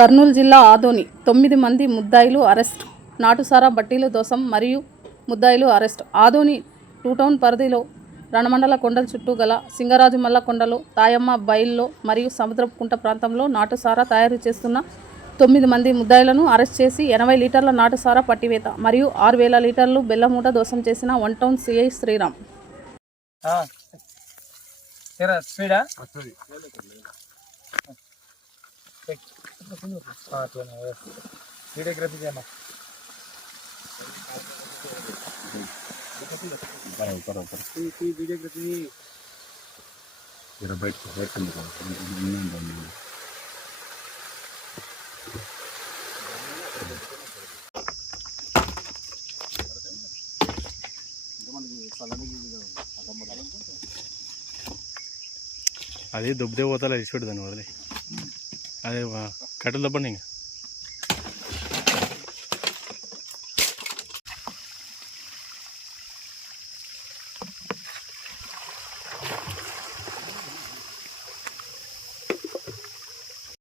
కర్నూలు జిల్లా ఆదోని 9 మంది ముద్దాయిలు అరెస్ట్. నాటుసారా బట్టీలు దోసం మరియు ముద్దాయిలు అరెస్ట్. ఆదోని 2 టౌన్ పరిధిలో రణమండల కొండల చుట్టూ గల సింగరాజుమల్ల కొండలో, తాయమ్మ బైల్లో మరియు సముద్రపు కుంట ప్రాంతంలో నాటుసారా తయారు చేస్తున్న 9 మంది ముద్దాయిలను అరెస్ట్ చేసి 80 లీటర్ల నాటుసారా పట్టివేత మరియు 6000 లీటర్లు బెల్లమూట దోసం చేసిన 1 టౌన్ సిఐ శ్రీరామ్. అది దుబ్బదే పోతా ఇచ్చిపెడతాను వదిలే అదే కట్టెలు దప్పండి ఇంకా